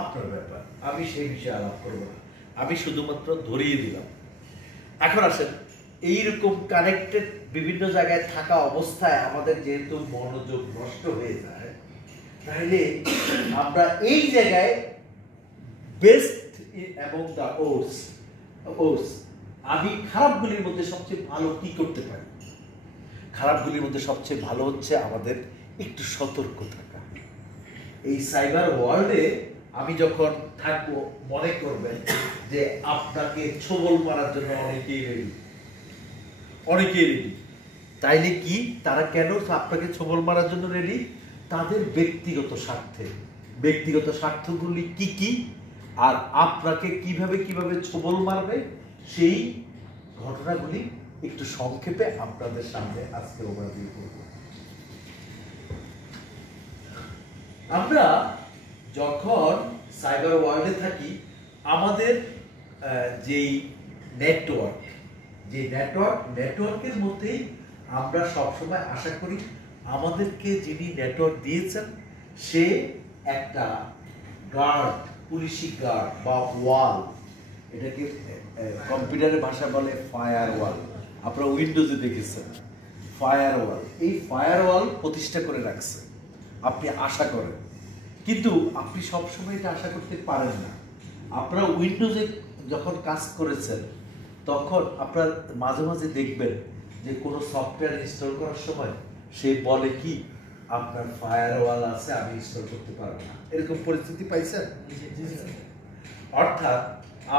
আপনার ব্যাপার, আমি সেই বিষয়ে আলাপ করবো না, আমি শুধুমাত্র ধরিয়ে দিলাম। এখন আসেন, এইরকম কানেক্টেড বিভিন্ন জায়গায় থাকা অবস্থায় আমাদের যেহেতু মনোযোগ নষ্ট হয়ে যায়, তাহলে আমরা এই জায়গায় বেস্ট এবং দ্য ওর্স আমি খারাপগুলির মধ্যে সবচেয়ে ভালো কি করতে পারি? খারাপগুলির মধ্যে সবচেয়ে ভালো হচ্ছে আমাদের একটু সতর্ক থাকা। এই সাইবার ওয়ার্ল্ডে আমি যখন থাকবো, মনে করবেন যে আপনাকে ছোবল মারার জন্য অনেকেই রেডি। তাইলে কি তারা কেন আপনাকে ছোবল মারার জন্য রেডি? তাদের ব্যক্তিগত স্বার্থে। ব্যক্তিগত স্বার্থগুলি কি কি, আর আপনাকে কিভাবে কিভাবে ছোবল মারবে, সেই ঘটনাগুলি একটু সংক্ষেপে আপনাদের সামনে আজকে ওভারভিউ করব। আমরা যখন সাইবার ওয়ার্ল্ডে থাকি, আমাদের যেই নেটওয়ার্কের মধ্যেই আমরা সবসময় আশা করি আমাদেরকে যিনি নেটওয়ার্ক দিয়েছেন সে একটা গার্ড, পুলিশি গার্ড বা ওয়াল, এটাকে কম্পিউটারের ভাষা বলে ফায়ার ওয়াল। আপনারা উইন্ডোজে দেখেছেন ফায়ার ওয়াল। এই ফায়ার ওয়াল প্রতিষ্ঠা করে রাখছে, আপনি আশা করেন, কিন্তু আপনি সবসময় এটা আশা করতে পারেন না। আপনারা উইন্ডোজে যখন কাজ করেছেন তখন আপনার মাঝে মাঝে দেখবেন যে কোনো সফটওয়্যার ইনস্টল করার সময় সে বলে কি আপনার ফায়ার ওয়াল আছে, আমি ইনস্টল করতে পারবো না। এরকম পরিস্থিতি পাইছেন? অর্থাৎ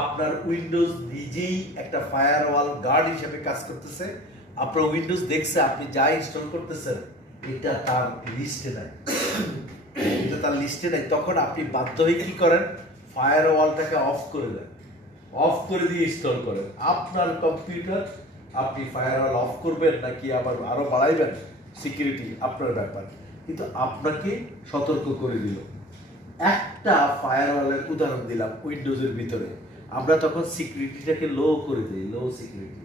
আপনার উইন্ডোজ নিজেই একটা ফায়ার ওয়াল গার্ড হিসেবে কাজ করতেছে। আপনার উইন্ডোজ দেখছে আপনি যা ইনস্টল করতেছেন এটা তার লিস্টে নাই, তখন আপনি বাধ্য হয়ে কি করেন? ফায়ার ওয়ালটাকে অফ করে দেন, অফ করে দিয়ে ইনস্টল করেন। আপনার কম্পিউটার, আপনি ফায়ার ওয়াল অফ করবেন নাকি আবার আরো বাড়াইবেন সিকিউরিটি, আপনার ব্যাপার, কিন্তু আপনাকে সতর্ক করে দিল। একটা ফায়ার ওয়ালের উদাহরণ দিলাম উইন্ডোজের ভিতরে, আমরা তখন সিকিউরিটিটাকে লো করে দিই, লো সিকিউরিটি।